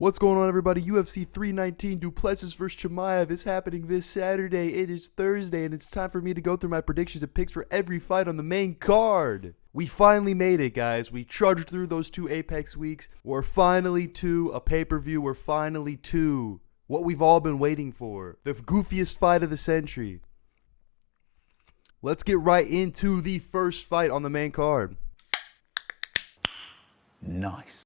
What's going on, everybody? UFC 319 Du Plessis vs. Chimaev is happening this Saturday. It is Thursday, and it's time for me to go through my predictions and picks for every fight on the main card. We finally made it, guys. We trudged through those 2 Apex weeks. We're finally to a pay-per-view. We're finally to what we've all been waiting for, the goofiest fight of the century. Let's get right into the first fight on the main card. Nice.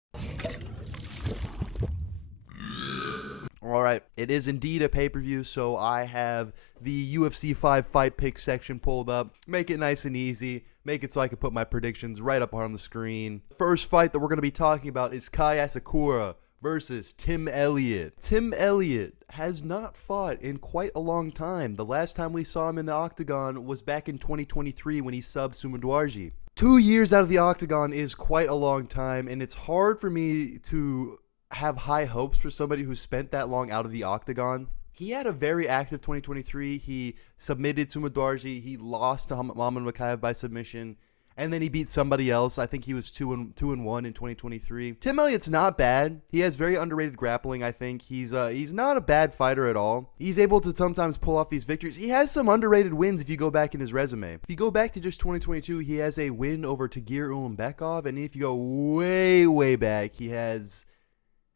All right, it is indeed a pay-per-view, so I have the UFC 5 fight pick section pulled up. Make it nice and easy. Make it so I can put my predictions right up on the screen. First fight that we're going to be talking about is Kai Asakura versus Tim Elliott. Tim Elliott has not fought in quite a long time. The last time we saw him in the octagon was back in 2023 when he subbed Sumadwarji. 2 years out of the octagon is quite a long time, and it's hard for me to have high hopes for somebody who spent that long out of the octagon. He had a very active 2023. He submitted Sumadwarji. He lost to Maman Makayev by submission, and then he beat somebody else. I think he was 2-1 in 2023. Tim Elliott's not bad. He has very underrated grappling. I think he's not a bad fighter at all. He's able to sometimes pull off these victories. He has some underrated wins if you go back in his resume. If you go back to just 2022, he has a win over Tagir Ulanbekov, and if you go way back, he has.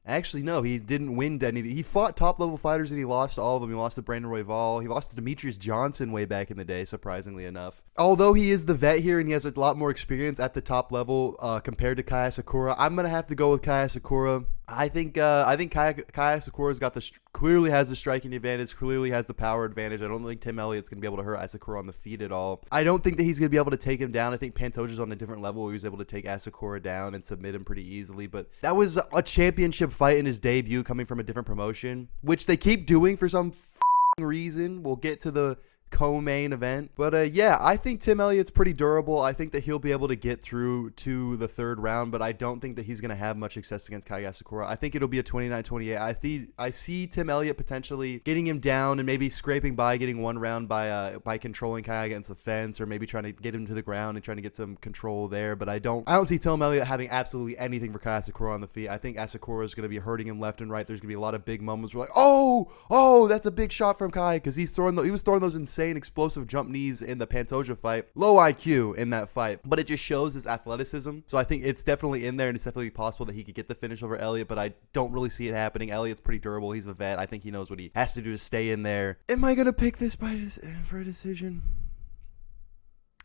Actually, no, he didn't win anything. He fought top-level fighters, and he lost to all of them. He lost to Brandon Royval. He lost to Demetrius Johnson way back in the day, surprisingly enough. Although he is the vet here, and he has a lot more experience at the top level compared to Kai Asakura, I'm going to have to go with Kai Asakura. I think Kai Asakura's got clearly has the striking advantage, clearly has the power advantage. I don't think Tim Elliott's going to be able to hurt Asakura on the feet at all. I don't think that he's going to be able to take him down. I think Pantoja's on a different level. He was able to take Asakura down and submit him pretty easily, but that was a championship fight in his debut coming from a different promotion, which they keep doing for some reason. We'll get to the co-main event, but yeah, I think Tim Elliott's pretty durable. I think that he'll be able to get through to the third round, but I don't think that he's going to have much success against Kai Asakura. I think it'll be a 29-28. I see Tim Elliott potentially getting him down and maybe scraping by, getting one round by controlling Kai against the fence, or maybe trying to get him to the ground and trying to get some control there. But I don't see Tim Elliott having absolutely anything for Kai Asakura on the feet. I think Asakura is going to be hurting him left and right. There's going to be a lot of big moments where like, oh, that's a big shot from Kai, because he was throwing those insane explosive jump knees in the Pantoja fight. Low IQ in that fight, but it just shows his athleticism. So I think it's definitely in there, and it's definitely possible that he could get the finish over Elliott, but I don't really see it happening. Elliott's pretty durable. He's a vet. I think he knows what he has to do to stay in there. Am I going to pick this for a decision?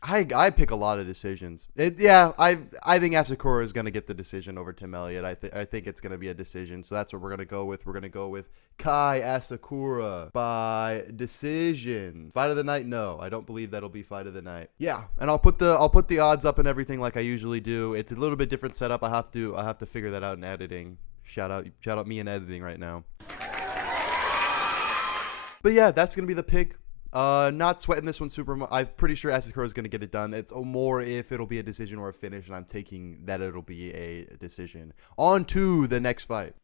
I pick a lot of decisions. I think Asakura is going to get the decision over Tim Elliott. I think it's going to be a decision. So that's what we're going to go with. We're going to go with Kai Asakura by decision. Fight of the night? No, I don't believe that'll be fight of the night. Yeah, and I'll put the odds up and everything like I usually do. It's a little bit different setup. I have to figure that out in editing. Shout out me in editing right now. But yeah, that's going to be the pick. Not sweating this one super much. I'm pretty sure Asakura is going to get it done. It's more if it'll be a decision or a finish, and I'm taking that it'll be a decision. On to the next fight.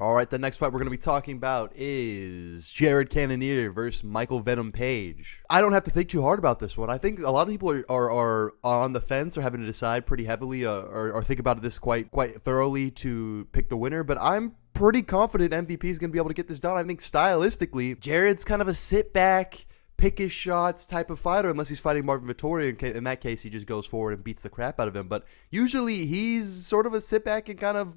All right, the next fight we're going to be talking about is Jared Cannonier versus Michael Venom Page. I don't have to think too hard about this one. I think a lot of people are on the fence or having to decide pretty heavily or think about this quite thoroughly to pick the winner, but I'm pretty confident MVP is going to be able to get this done. I think stylistically, Jared's kind of a sit back, pick his shots type of fighter, unless he's fighting Marvin Vettori. In that case, he just goes forward and beats the crap out of him. But usually he's sort of a sit back and kind of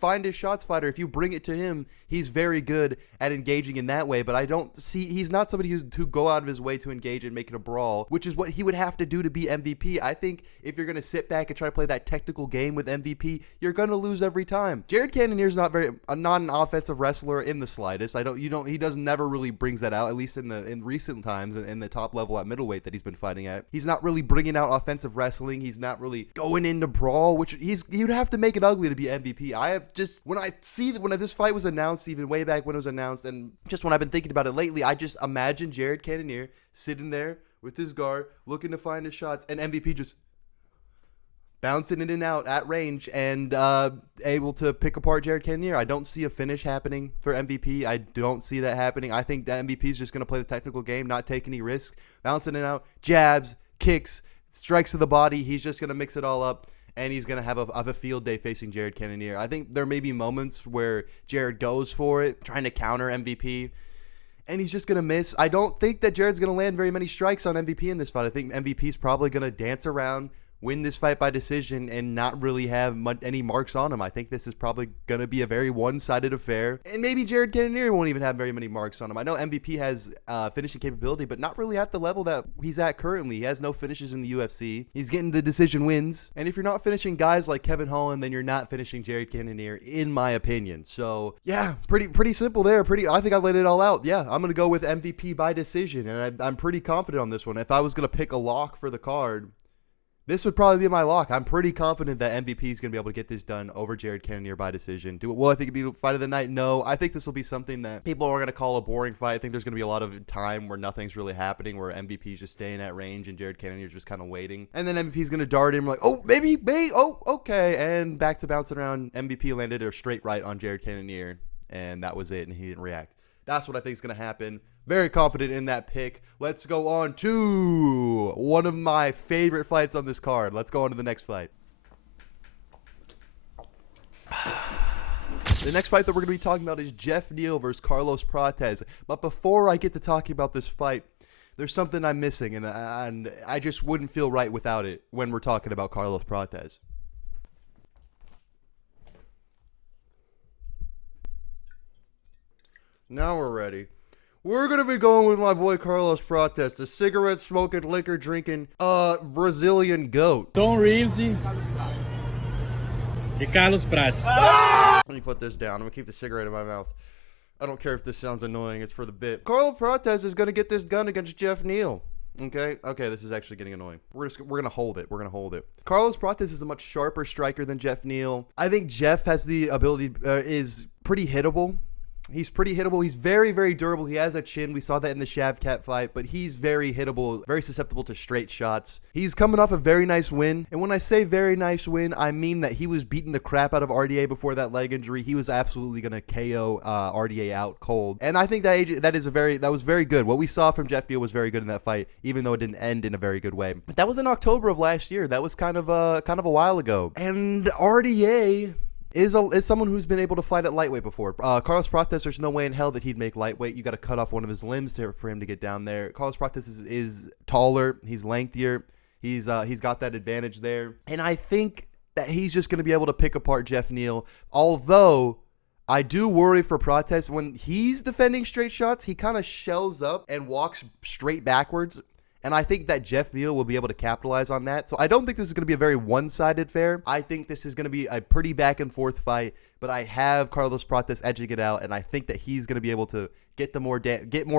find his shots fighter. If you bring it to him, he's very good at engaging in that way, but I don't see, he's not somebody who go out of his way to engage and make it a brawl, which is what he would have to do to be MVP. I think if you're going to sit back and try to play that technical game with MVP, you're going to lose every time. Jared Cannonier's not an offensive wrestler in the slightest. He never really brings that out, at least in recent times in the top level at middleweight that he's been fighting at. He's not really bringing out offensive wrestling. He's not really going into brawl, which you'd have to make it ugly to be MVP. When this fight was announced, even way back when it was announced, and just when I've been thinking about it lately, I just imagine Jared Cannonier sitting there with his guard, looking to find his shots, and MVP just bouncing in and out at range and able to pick apart Jared Cannonier. I don't see a finish happening for MVP. I don't see that happening. I think that MVP is just going to play the technical game, not take any risks, bouncing in and out, jabs, kicks, strikes to the body. He's just going to mix it all up and he's going to have a field day facing Jared Cannonier. I think there may be moments where Jared goes for it, trying to counter MVP, and he's just going to miss. I don't think that Jared's going to land very many strikes on MVP in this fight. I think MVP's probably going to dance around, win this fight by decision, and not really have any marks on him. I think this is probably going to be a very one-sided affair, and maybe Jared Cannonier won't even have very many marks on him. I know MVP has finishing capability, but not really at the level that he's at currently. He has no finishes in the UFC. He's getting the decision wins, and if you're not finishing guys like Kevin Holland, then you're not finishing Jared Cannonier, in my opinion. So, yeah, pretty simple there. I think I laid it all out. Yeah, I'm going to go with MVP by decision, and I'm pretty confident on this one. If I was going to pick a lock for the card, this would probably be my lock. I'm pretty confident that MVP is going to be able to get this done over Jared Cannonier by decision. Will I think it'd be fight of the night? No. I think this will be something that people are going to call a boring fight. I think there's going to be a lot of time where nothing's really happening, where MVP is just staying at range and Jared Cannonier is just kind of waiting. And then MVP is going to dart in like, oh, maybe, oh, okay. And back to bouncing around. MVP landed a straight right on Jared Cannonier, and that was it, and he didn't react. That's what I think is going to happen. Very confident in that pick. Let's go on to one of my favorite fights on this card. Let's go on to the next fight. The next fight that we're going to be talking about is Jeff Neal versus Carlos Prates. But before I get to talking about this fight, there's something I'm missing, and I just wouldn't feel right without it when we're talking about Carlos Prates. Now we're ready. We're going to be going with my boy Carlos Prates, the cigarette-smoking, liquor-drinking, Brazilian goat. Tom Reeves e Carlos Prates. Let me put this down. I'm going to keep the cigarette in my mouth. I don't care if this sounds annoying. It's for the bit. Carlos Prates is going to get this done against Jeff Neal. Okay, this is actually getting annoying. We're gonna hold it. Carlos Prates is a much sharper striker than Jeff Neal. I think Jeff has the ability, is pretty hittable. He's pretty hittable. He's very, very durable. He has a chin. We saw that in the Shavkat fight, but he's very hittable, very susceptible to straight shots. He's coming off a very nice win. And when I say very nice win, I mean that he was beating the crap out of RDA before that leg injury. He was absolutely going to KO RDA out cold. And I think that was very good. What we saw from Jeff Neal was very good in that fight, even though it didn't end in a very good way. But that was in October of last year. That was kind of a while ago. And RDA is someone who's been able to fight at lightweight before. Carlos Prates, there's no way in hell that he'd make lightweight. You got to cut off one of his limbs for him to get down there. Carlos Prates is taller. He's lengthier. He's got that advantage there. And I think that he's just going to be able to pick apart Jeff Neal. Although I do worry for Prates. When he's defending straight shots, he kind of shells up and walks straight backwards. And I think that Jeff Neal will be able to capitalize on that. So I don't think this is going to be a very one-sided affair. I think this is going to be a pretty back-and-forth fight. But I have Carlos Prates edging it out, and I think that he's going to be able to get more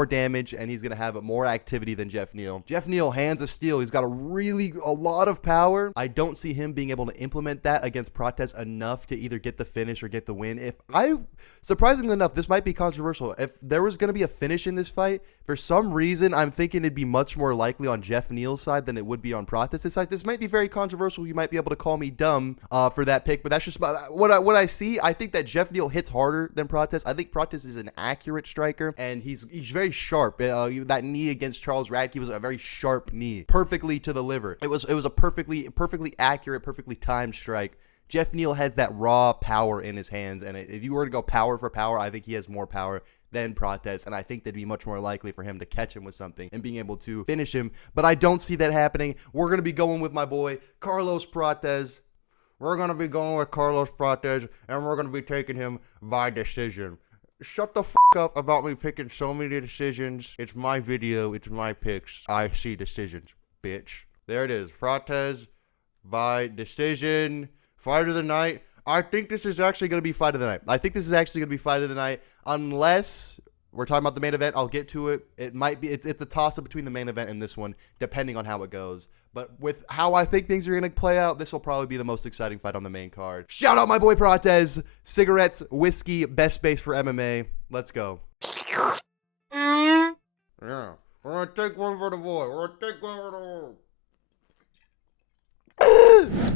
damage, and he's going to have more activity than Jeff Neal. Jeff Neal, hands of steel. He's got a lot of power. I don't see him being able to implement that against Prates enough to either get the finish or get the win. Surprisingly enough, this might be controversial. If there was going to be a finish in this fight, for some reason, I'm thinking it'd be much more likely on Jeff Neal's side than it would be on Prates' side. This might be very controversial. You might be able to call me dumb for that pick, but that's just what I see. I think that Jeff Neal hits harder than Prates. I think Prates is an accurate striker, and he's very sharp. That knee against Charles Radke was a very sharp knee, perfectly to the liver. It was a perfectly accurate, perfectly timed strike. Jeff Neal has that raw power in his hands, and if you were to go power for power, I think he has more power than Prates, and I think that'd be much more likely for him to catch him with something and being able to finish him, but I don't see that happening. We're going to be going with my boy, Carlos Prates. We're going to be going with Carlos Prates, and we're going to be taking him by decision. Shut the up about me picking so many decisions. It's my video. It's my picks. I see decisions, bitch. There it is. Prates by decision. Fight of the night. I think this is actually going to be fight of the night. Unless we're talking about the main event. I'll get to it. It might be. It's a toss-up between the main event and this one, depending on how it goes. But with how I think things are going to play out, this will probably be the most exciting fight on the main card. Shout out my boy Prates. Cigarettes, whiskey, best base for MMA. Let's go. Yeah. We're going to take one for the boy.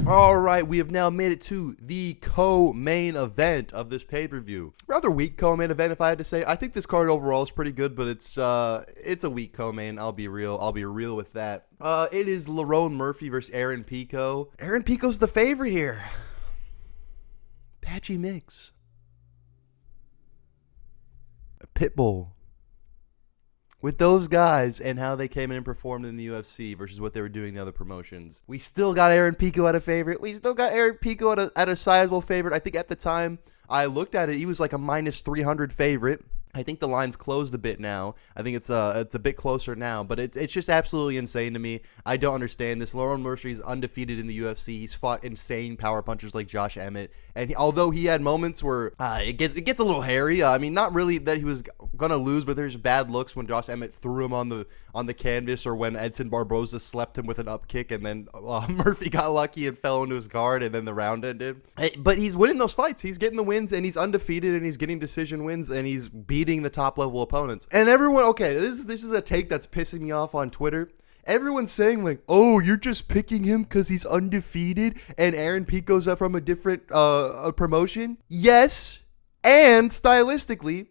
All right, we have now made it to the co-main event of this pay-per-view. Rather weak co-main event, if I had to say. I think this card overall is pretty good, but it's a weak co-main. I'll be real with that. It is Lerone Murphy versus Aaron Pico. Aaron Pico's the favorite here. Patchy Mix. Pitbull. With those guys and how they came in and performed in the UFC versus what they were doing in the other promotions, we still got Aaron Pico at a favorite. We still got Aaron Pico at a sizable favorite. I think at the time I looked at it, he was like a minus 300 favorite. I think the line's closed a bit now. I think it's a bit closer now, but it's just absolutely insane to me. I don't understand this. Lerone Murphy's undefeated in the UFC. He's fought insane power punchers like Josh Emmett, and although he had moments where it gets a little hairy. I mean, not really that he was gonna lose, but there's bad looks when Josh Emmett threw him on the canvas, or when Edson Barboza slept him with an up kick, and then Murphy got lucky and fell into his guard, and then the round ended. But he's winning those fights. He's getting the wins, and he's undefeated, and he's getting decision wins, and he's beating the top level opponents. And everyone, okay, this is a take that's pissing me off on Twitter. Everyone's saying like, oh, you're just picking him because he's undefeated and Aaron Pico's up from a different promotion. Yes, and stylistically,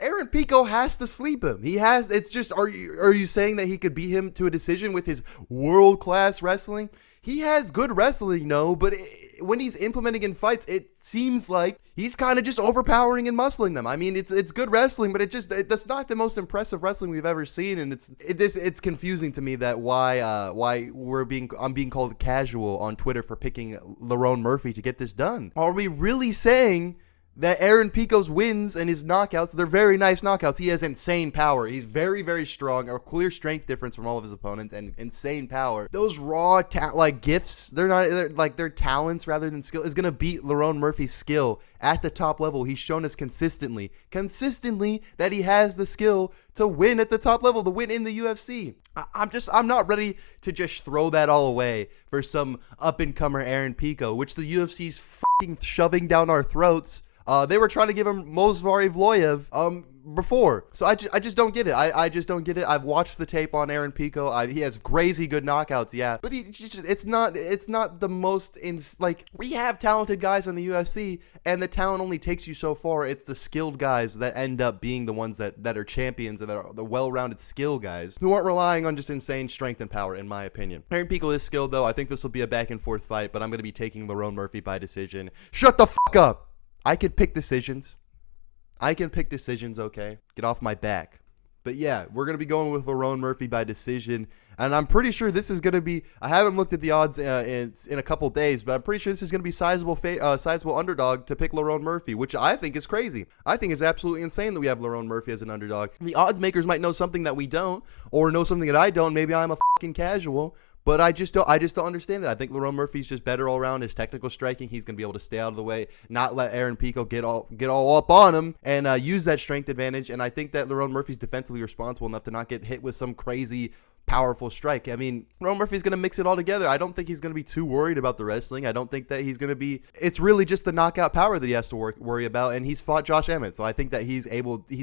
Aaron Pico has to sleep him. He has. It's just, are you saying that he could beat him to a decision with his world-class wrestling? He has good wrestling, no, but when he's implementing in fights, it seems like he's kind of just overpowering and muscling them. I mean, it's good wrestling, but that's not the most impressive wrestling we've ever seen, and it's confusing to me that why I'm being called casual on Twitter for picking Lerone Murphy to get this done. Are we really saying that Aaron Pico's wins and his knockouts, they're very nice knockouts? He has insane power. He's very, very strong, a clear strength difference from all of his opponents, and insane power. Those raw gifts, they're talents rather than skill, is going to beat Lerone Murphy's skill at the top level. He's shown us consistently that he has the skill to win at the top level, to win in the UFC. I'm not ready to just throw that all away for some up-and-comer Aaron Pico, which the UFC's fucking shoving down our throats. They were trying to give him Movsar Evloev before. So I just don't get it. I just don't get it. I've watched the tape on Aaron Pico. He has crazy good knockouts, yeah. But it's not the most, we have talented guys in the UFC, and the talent only takes you so far. It's the skilled guys that end up being the ones that are champions, and that are the well-rounded skill guys who aren't relying on just insane strength and power, in my opinion. Aaron Pico is skilled, though. I think this will be a back-and-forth fight, but I'm going to be taking Lerone Murphy by decision. Shut the fuck up! I can pick decisions, okay? Get off my back. But yeah, we're going to be going with Lerone Murphy by decision. And I'm pretty sure this is going to be, I haven't looked at the odds in a couple days, but I'm pretty sure this is going to be sizable underdog to pick Lerone Murphy, which I think is crazy. I think it's absolutely insane that we have Lerone Murphy as an underdog. The odds makers might know something that we don't, or know something that I don't. Maybe I'm a fucking casual. But I just don't understand it. I think Lerone Murphy's just better all around. His technical striking, he's going to be able to stay out of the way, not let Aaron Pico get all up on him, and use that strength advantage. And I think that Lerone Murphy's defensively responsible enough to not get hit with some crazy powerful strike. I mean, Lerone Murphy's going to mix it all together. I don't think he's going to be too worried about the wrestling. I don't think that he's going to be, it's really just the knockout power that he has to worry about. And he's fought Josh Emmett. So I think that he's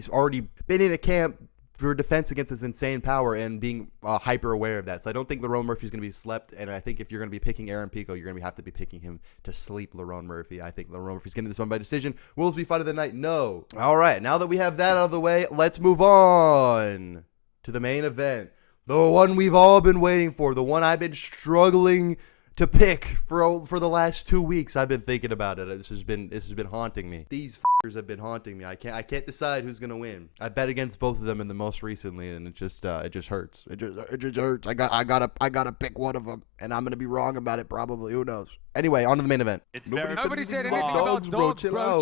already been in a camp for defense against his insane power and being hyper aware of that. So I don't think Lerone Murphy's going to be slept, and I think if you're going to be picking Aaron Pico, you're going to have to be picking him to sleep Lerone Murphy. I think Lerone Murphy's getting this one by decision. Will this be fight of the night? No. All right, now that we have that out of the way, let's move on to the main event. The one we've all been waiting for, the one I've been struggling to pick for the last 2 weeks. I've been thinking about it. This has been haunting me. These f***ers have been haunting me. I can't decide who's gonna win. I bet against both of them in the most recently, and it just hurts. It just hurts. I gotta pick one of them, and I'm gonna be wrong about it probably. Who knows? Anyway, on to the main event. Nobody said anything about dogs, bro.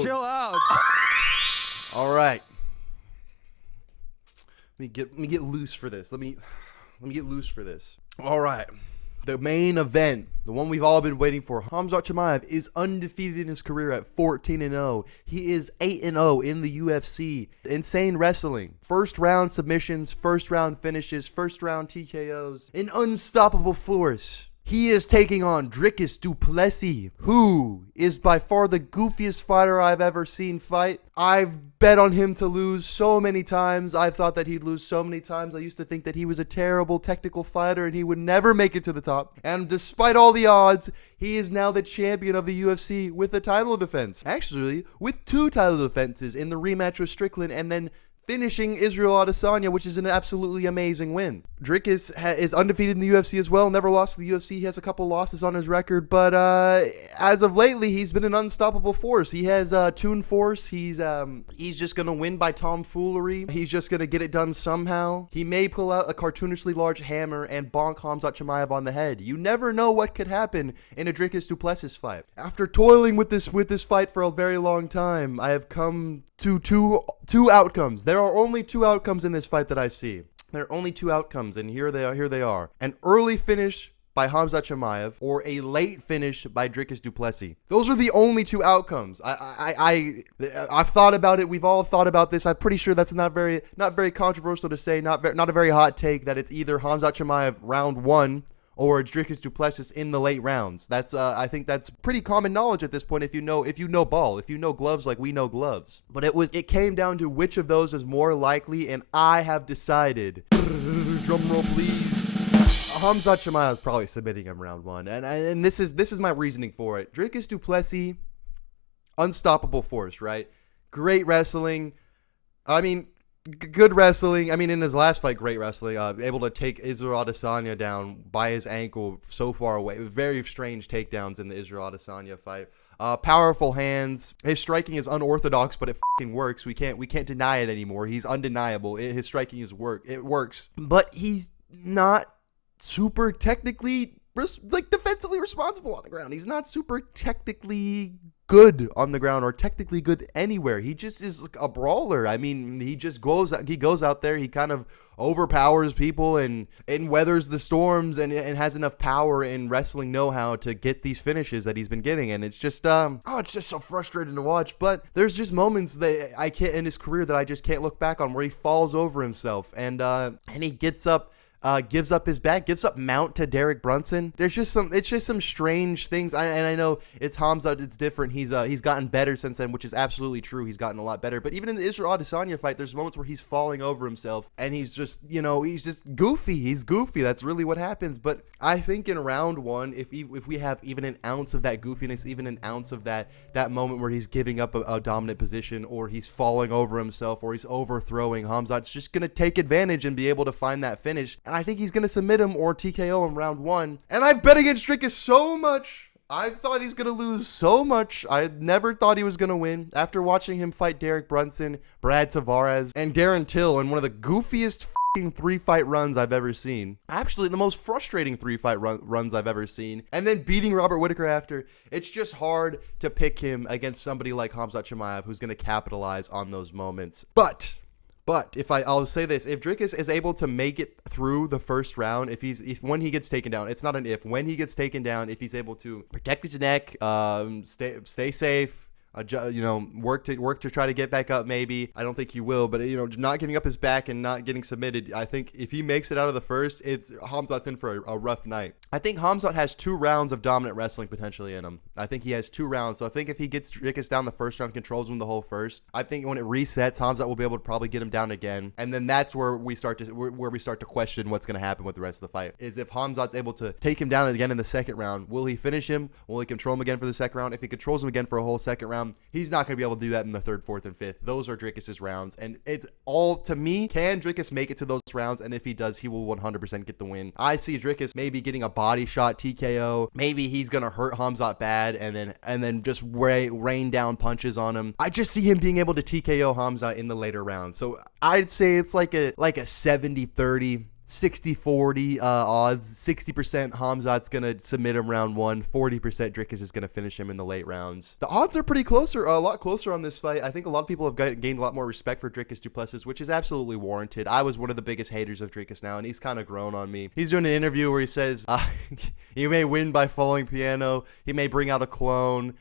Chill out. All right. Let me get loose for this. Let me get loose for this. All right. The main event, the one we've all been waiting for. Khamzat Chimaev is undefeated in his career at 14-0. He is 8-0 in the UFC. Insane wrestling. First round submissions, first round finishes, first round TKOs. An unstoppable force. He is taking on Dricus Du Plessis, who is by far the goofiest fighter I've ever seen fight. I've bet on him to lose so many times. I've thought that he'd lose so many times. I used to think that he was a terrible technical fighter and he would never make it to the top. And despite all the odds, he is now the champion of the UFC with a title defense. Actually, with 2 title defenses in the rematch with Strickland and then finishing Israel Adesanya, which is an absolutely amazing win. Dricus is undefeated in the UFC as well, never lost to the UFC. He has a couple losses on his record, but as of lately, he's been an unstoppable force. He has Toon Force. He's just going to win by tomfoolery. He's just going to get it done somehow. He may pull out a cartoonishly large hammer and bonk Khamzat Chimaev on the head. You never know what could happen in a Dricus Du Plessis fight. After toiling with this fight for a very long time, I have come to two outcomes. There are only 2 outcomes in this fight that I see. There are only 2 outcomes, and here they are. An early finish by Khamzat Chimaev or a late finish by Dricus Du Plessis. Those are the only 2 outcomes. I've thought about it. We've all thought about this. I'm pretty sure that's not very controversial to say. Not a very hot take that it's either Khamzat Chimaev round 1 or Dricus Du Plessis in the late rounds. That's I think that's pretty common knowledge at this point if you know ball, if you know gloves like we know gloves. But it came down to which of those is more likely, and I have decided. Drum roll, please. Khamzat Chimaev is probably submitting him round 1, and this is my reasoning for it. Dricus Du Plessis, unstoppable force, right? Great wrestling. I mean, good wrestling. I mean, in his last fight, great wrestling. Able to take Israel Adesanya down by his ankle so far away. Very strange takedowns in the Israel Adesanya fight. Powerful hands. His striking is unorthodox, but it fucking works. We can't deny it anymore. He's undeniable. His striking it works. But he's not super technically defensively responsible on the ground. He's not super technically good on the ground or technically good anywhere. He just is like a brawler. I mean, he goes out there, he kind of overpowers people and weathers the storms and has enough power and wrestling know-how to get these finishes that he's been getting. And it's just it's just so frustrating to watch. But there's just moments that I can't in his career that I just can't look back on where he falls over himself and he gets up, gives up his back, gives up mount to Derek Brunson. It's just some strange things. I know it's Khamzat, it's different. He's gotten better since then, which is absolutely true. He's gotten a lot better. But even in the Israel Adesanya fight, there's moments where he's falling over himself and he's just goofy. He's goofy. That's really what happens. But I think in round 1, if we have even an ounce of that goofiness, even an ounce of that moment where he's giving up a dominant position or he's falling over himself or he's overthrowing, Khamzat's just going to take advantage and be able to find that finish. I think he's going to submit him or TKO him round 1. And I've bet against Dricus so much. I thought he's going to lose so much. I never thought he was going to win. After watching him fight Derek Brunson, Brad Tavares, and Darren Till in one of the goofiest 3-fight runs I've ever seen. Actually, the most frustrating 3-fight runs I've ever seen. And then beating Robert Whittaker after. It's just hard to pick him against somebody like Khamzat Chimaev who's going to capitalize on those moments. But I'll say this, if Dricus is able to make it through the first round, if when he gets taken down, it's not an if, when he gets taken down, if he's able to protect his neck, stay safe, work to try to get back up. Maybe I don't think he will, but not giving up his back and not getting submitted. I think if he makes it out of the first, Khamzat's in for a rough night. I think Khamzat has 2 rounds of dominant wrestling potentially in him. I think he has 2 rounds. So I think if he gets Dricus down the first round, controls him the whole first, I think when it resets, Khamzat will be able to probably get him down again. And then that's where we start to question what's going to happen with the rest of the fight. Is if Khamzat's able to take him down again in the second round, will he finish him? Will he control him again for the second round? If he controls him again for a whole second round, he's not going to be able to do that in the 3rd, 4th, and 5th. Those are Dricus's rounds. And it's all, to me, can Dricus make it to those rounds? And if he does, he will 100% get the win. I see Dricus maybe getting a body shot TKO. Maybe he's going to hurt Khamzat bad and then just rain down punches on him. I just see him being able to TKO Khamzat in the later rounds. So I'd say it's like a 70-30. 60-40 odds. 60% Khamzat's going to submit him round 1. 40% Dricus is going to finish him in the late rounds. The odds are pretty closer, a lot closer on this fight. I think a lot of people have gained a lot more respect for Dricus Du Plessis, which is absolutely warranted. I was one of the biggest haters of Dricus now, and he's kind of grown on me. He's doing an interview where he says, he may win by falling piano. He may bring out a clone.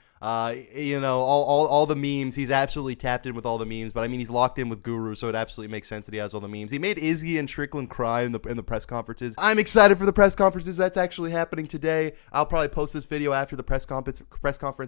You know, all the memes. He's absolutely tapped in with all the memes. But I mean, he's locked in with Guru, so it absolutely makes sense that he has all the memes. He made Izzy and Strickland cry in the press conferences. I'm excited for the press conferences. That's actually happening today. I'll probably post this video after the press conference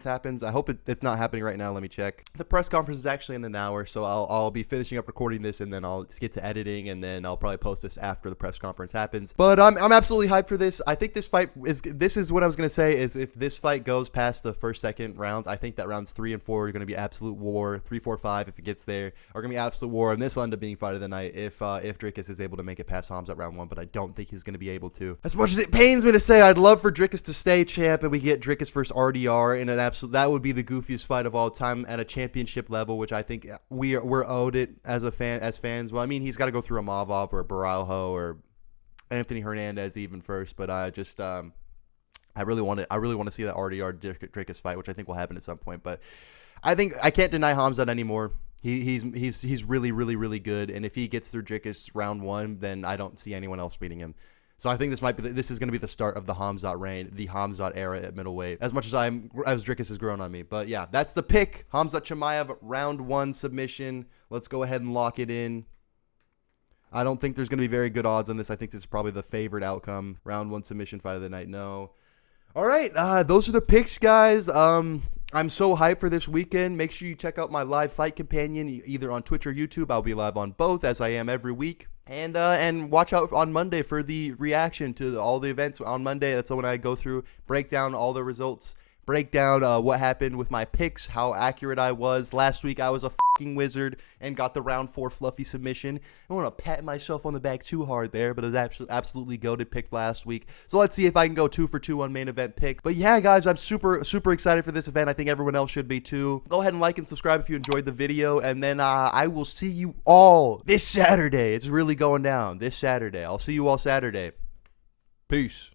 happens. I hope it's not happening right now. Let me check. The press conference is actually in an hour, so I'll be finishing up recording this, and then I'll get to editing, and then I'll probably post this after the press conference happens. But I'm absolutely hyped for this. I think this fight is what I was gonna say is if this fight goes past the first, second rounds, I think that rounds 3 and 4 are gonna be absolute war. 3, 4, 5, if it gets there, are gonna be absolute war, and this will end up being fight of the night if Dricus is able to make it past Khamzat round 1, but I don't think he's gonna be able to. As much as it pains me to say, I'd love for Dricus to stay champ and we get Dricus versus RDR in an absolute. That would be the goofiest fight of all time at a championship level, which I think we're owed it as fans. Well, I mean, he's got to go through a Mavov or a Baralho or Anthony Hernandez even first, but I just I really want to see that RDR Dricus fight, which I think will happen at some point. But I think I can't deny Khamzat anymore. He's really, really, really good, and if he gets through Dricus round 1, then I don't see anyone else beating him. So I think this is going to be the start of the Khamzat reign, the Khamzat era at middleweight. As much as Dricus has grown on me, but yeah, that's the pick. Khamzat Chimaev round 1 submission. Let's go ahead and lock it in. I don't think there's going to be very good odds on this. I think this is probably the favorite outcome. Round 1 submission fight of the night. No. All right, those are the picks, guys. I'm so hyped for this weekend. Make sure you check out my live fight companion either on Twitch or YouTube. I'll be live on both, as I am every week. And watch out on Monday for the reaction to all the events on Monday. That's when I go through, break down all the results, break down what happened with my picks, how accurate I was. Last week I was a fucking wizard and got the round 4 fluffy submission. I don't want to pat myself on the back too hard there, but it was absolutely goated pick last week. So let's see if I can go 2 for 2 on main event pick. But yeah, guys, I'm super excited for this event. I think everyone else should be too. Go ahead and like and subscribe if you enjoyed the video, and then I will see you all this Saturday. It's really going down this Saturday. I'll see you all Saturday. Peace.